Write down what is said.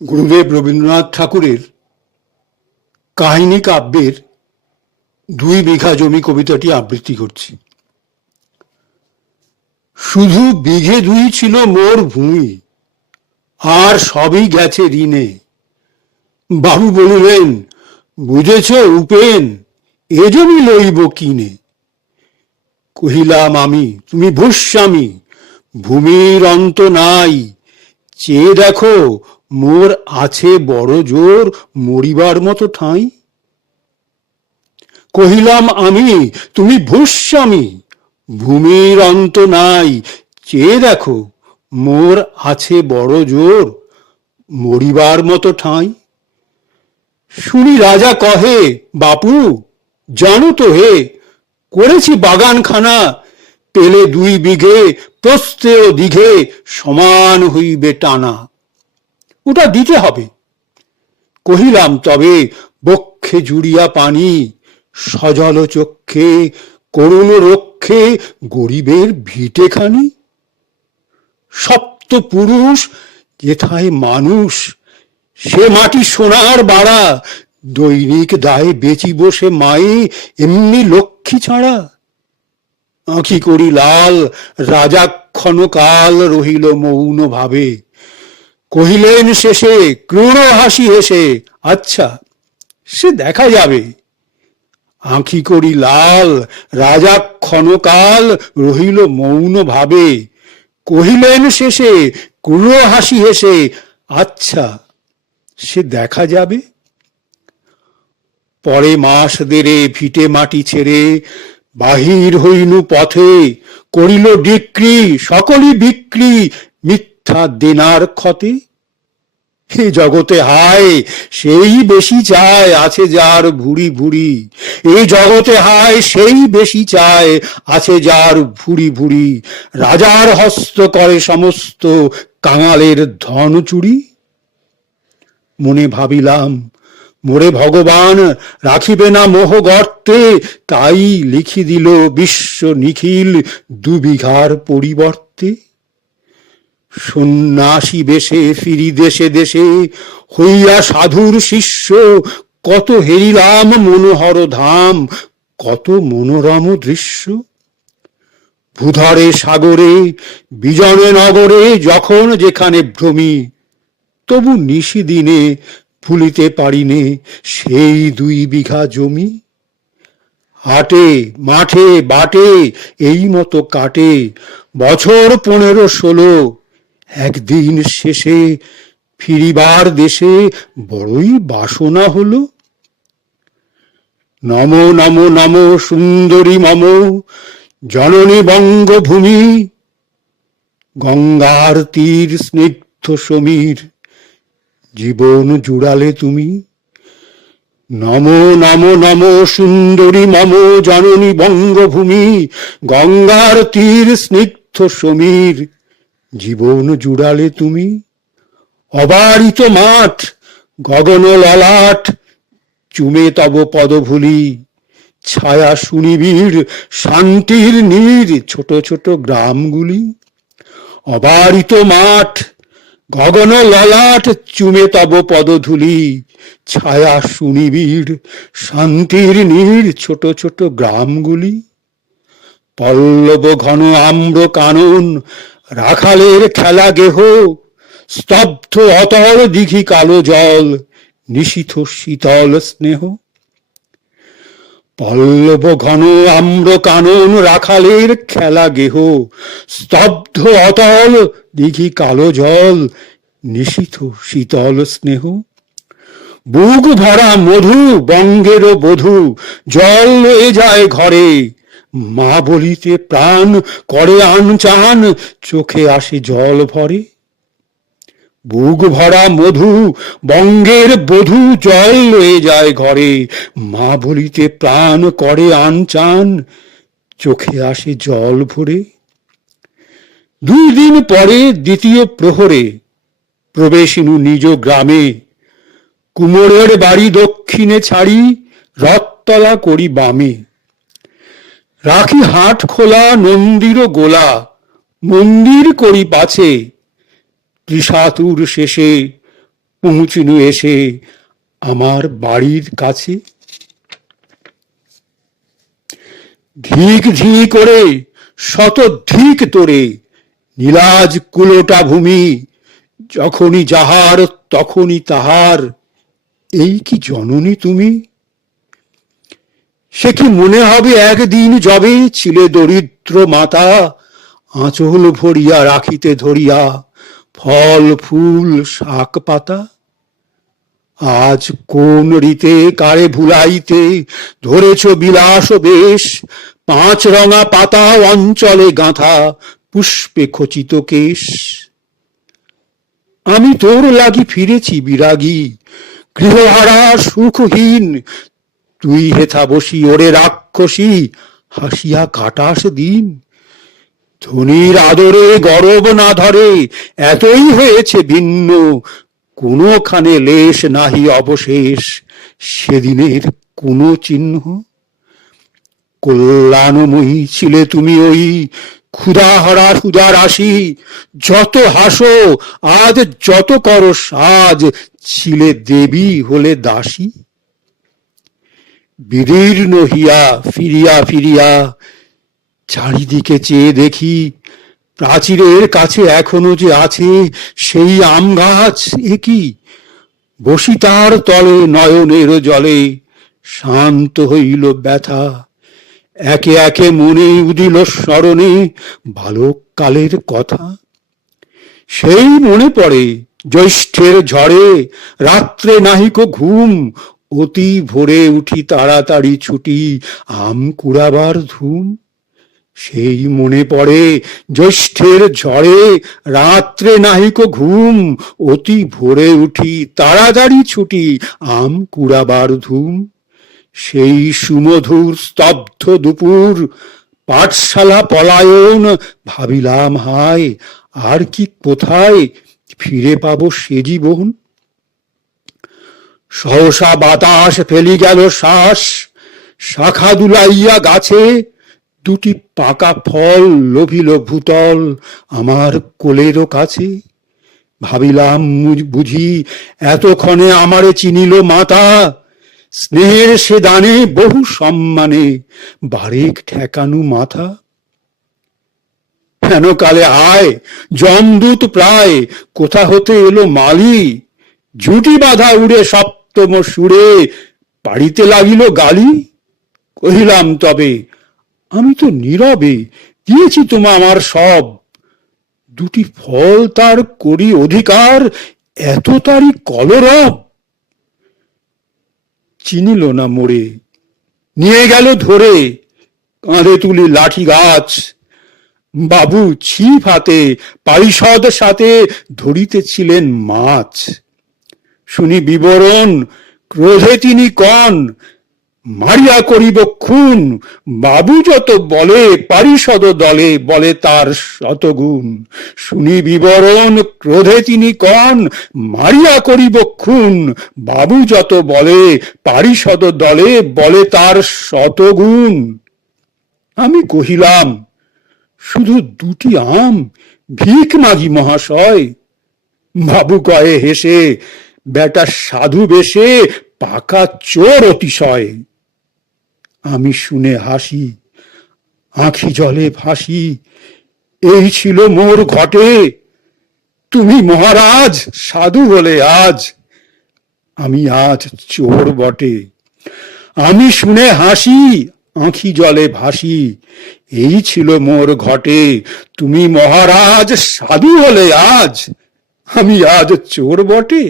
গুরুদেব রবীন্দ্রনাথ ঠাকুরের কাহিনী কাব্যের 2 বিঘা জমি কবিতাটি আবৃত্তি করছি। শুধু বিঘে 2 ছিল মোর ভূমি, আর সবই গেছে ঋণে। বাবু বলিলেন, বুঝেছ উপেন, এ জমি লইব কিনে। কহিলাম আমি, তুমি ভূস্বামী, ভূমির অন্ত নাই, চেয়ে দেখো মোর আছে বড় জোর মরিবার মতো ঠাঁই। কহিলাম আমি, তুমি ভূস্বামী, ভূমির অন্ত নাই, চেয়ে দেখো মোর আছে বড় জোর মরিবার মতো ঠাঁই। শুনি রাজা কহে, বাপু জানো তো হে, করেছি বাগানখানা, পেলে 2 বিঘে, প্রস্থে ও দিঘে সমান হইবে টানা, ওটা দিতে হবে। কহিলাম তবে বক্ষে জুড়িয়া পানি, সজল চক্ষে করুণ রক্ষে গরিবের ভিটেখানি। সপ্ত পুরুষ যেথায় মানুষ, সে মাটি সোনার বাড়া, দৈনিক দায়ে বেচি বসে মায়ে এমনি লক্ষ্মী ছাড়া। আঁখি করি লাল, রাজা ক্ষণকাল রহিল মৌন ভাবে, কহিলেন শেষে ক্রূর হাসি হেসে, আচ্ছা সে দেখা যাবে। আঁখি করি লাল, রাজা ক্ষণকাল রহিল মৌন ভাবে, কহিলেন শেষে ক্রূর হাসি হেসে, আচ্ছা সে দেখা যাবে। পরে মাস দেড়ে ভিটে মাটি ছেড়ে বাহির হইনু পথে, করিল ডিক্রি সকলই বিক্রি মিথ্যা দেনার ক্ষতে। হে জগতে হায়, সেই বেশি চায় আছে যার ভুরি ভুরি, এই জগতে হায় সেই বেশি চায় আছে যার ভুরি ভুরি। রাজার হস্ত করে সমস্ত কাঙালের ধন চুরি। মনে ভাবিলাম, মোরে ভগবান রাখিবে না মোহ গর্তে, তাই লিখি দিল বিশ্ব নিখিল 2 বিঘার পরিবর্তে। সন্ন্যাসী বেশে ফিরি দেশে দেশে, হইয়া সাধুর শিষ্য, কত হেরিলাম মনোহর ধাম, কত মনোরম দৃশ্য। ভূধরে সাগরে বিজনে নগরে যখন যেখানে ভ্রমি, তবু নিশি দিনে ভুলিতে পারিনে সেই 2 বিঘা জমি। হাটে মাঠে বাটে এই মতো কাটে বছর 15-16, একদিন শেষে ফিরিবার দেশে বড়ই বাসনা হলো। নম নম নম সুন্দরী মম জননী বঙ্গভূমি, গঙ্গার তীর স্নিগ্ধ সমীর জীবন জুড়ালে তুমি। নম নম নম সুন্দরী মম জননী বঙ্গভূমি, গঙ্গার তীর স্নিগ্ধ সমীর জীবন জুড়ালে তুমি। অবারিত মাঠ গগন ললাট, চুমে তব পদভূলি, ছায়া সুনিবিড় শান্তির নীর ছোট ছোট গ্রামগুলি। অবারিত মাঠ গগন ললাট, চুমে তব পদধূলি, ছায়া সুনিবিড় শান্তির নীর ছোট ছোট গ্রামগুলি। পল্লব ঘন আম্র কানন, রাখালের খেলা গেহ, স্তব্ধ অতল দিঘি কালো জল, নিশীথ শীতল স্নেহ। পল্লব ঘন আম্র কানন, রাখালের খেলা গেহ, স্তব্ধ অতল দিঘি কালো জল, নিশীথ শীতল স্নেহ। বুক ভরা মধু বঙ্গের বধূ, জল লয়ে যায় ঘরে, মা বলিতে প্রাণ করে আনচান, চোখে আসে জল ভরে। বুক ভরা মধু বঙ্গের বধূ, জল লয়ে যায় ঘরে, মা বলিতে প্রাণ করে আনচান, চোখে আসে জল ভরে। 2 দিন পরে দ্বিতীয় প্রহরে প্রবেশিনু নিজ গ্রামে, কুমোরের বাড়ি দক্ষিণে ছাড়ি রথতলা করি বামে। রাখি হাট খোলা নন্দির গোলা, মন্দির করি পাছে, ত্রিশাতুর শেষে পৌঁছিনু এসে আমার বাড়ির কাছে। ধিক ধি করে শত ধিক তোরে নীলাজ কুলোটা ভূমি, যখনই যাহার তখনই তাহার, এই কি জননী তুমি? সে কি মনে হবে একদিন যবে ছিলে দরিদ্র মাতা, আঁচল ভরিয়া রাখিতে ধরিয়া ফল ফুল শাক পাতা? আজ কোন রীতে কারে ভুলাইতে ধরেছ বিলাস বেশ, পাঁচ রঙা পাতা অঞ্চলে গাঁথা পুষ্পে খচিত কেশ। আমি তোর লাগি ফিরেছি বিরাগী, গৃহহারা সুখহীন, তুই হেথা বসি ওরে রাক্ষসী, হাসিয়া কাটাস দিন। ধনির আদরে গরব না ধরে, এতই হয়েছে ভিন্ন, কোনখানে লেশ নাহি অবশেষ সেদিনের কোন চিহ্ন। কল্যাণময়ী ছিলে তুমি ওই ক্ষুধাহরা ক্ষুধা রাশি, যত হাসো আজ যত করো সাজ, ছিলে দেবী হলে দাসী। বিদীর্ণ হিয়া ফিরিয়া ফিরিয়া চারিদিকে চেয়ে দেখি, প্রাচীরের কাছে এখনো যে আছে সেই আম গাছ, এ কি? বসি তার তলে নয়নের জলে, শান্ত হইল ব্যথা। একে একে মনে উদিল স্মরণে বালককালের কথা। সেই মনে পড়ে জ্যৈষ্ঠের ঝড়ে রাত্রে নাহিক ঘুম, অতি ভোরে উঠি তাড়াতাড়ি ছুটি আম কুড়াবার ধুম। সেই মনে পড়ে জ্যৈষ্ঠের ঝড়ে রাত্রে নাহিক ঘুম, অতি ভোরে উঠি তাড়াতাড়ি ছুটি আম কুড়াবার ধুম। সেই সুমধুর স্তব্ধ দুপুর, পাঠশালা পলায়ন, ভাবিলাম হায় আর কি কোথায় ফিরে পাবো সে জীবন। সহসা বাতাস ফেলি গেল শ্বাস, শাখা দুলাইয়া গাছে দুটি পাকা ফল লোভিল ভূতল আমার কোলেরও কাছে। ভাবিলাম বুঝি এতক্ষণে আমারে চিনিল মাতা, স্নেহের সে দানে বহু সম্মানে বারেক ঠেকানু মাথা। হেন কালে আয় যমদূত প্রায়, কোথা হতে এলো মালি, ঝুটি বাঁধা উড়ে সপ্তম সুরে পাড়িতে লাগিল গালি। কহিলাম তবে আমি তো নীরবে দিয়েছি তোমা আমার সব, দুটি ফল তার করি অধিকার, এত তারই কলরব। চিনিল না মোড়ে, নিয়ে গেল ধরে কাঁধে তুলি লাঠি গাছ। বাবু ছিপ হাতে পারিষদ সাথে ধরিতেছিলেন মাছ। শুনি বিবরণ, ক্রোধে তিনি কন, মারিয়া করিব খুন। বাবু যত বলে পারিষদ দলে বলে তার শতগুণ। শুনি বিবরণ, ক্রোধে তিনি কন, মারিয়া করিব খুন। বাবু যত বলে পারিষদ দলে বলে তার শতগুণ। আমি কহিলাম, শুধু দুটি আম ভিক মাগি মহাশয়। বাবু কয়ে হেসে, বেটা সাধু বেশে পাকা চোর অতিশয়। আমি শুনে হাসি, আঁখি জলে ভাসি, এই ছিল মোর ঘটে। তুমি মহারাজ সাধু বলে আজ, আমি আজ চোর বটে। আমি শুনে হাসি, আঁখি জলে ভাসি, এই ছিল মোর ঘটে। তুমি মহারাজ সাধু হলে আজ, আমি আজ চোর বটে।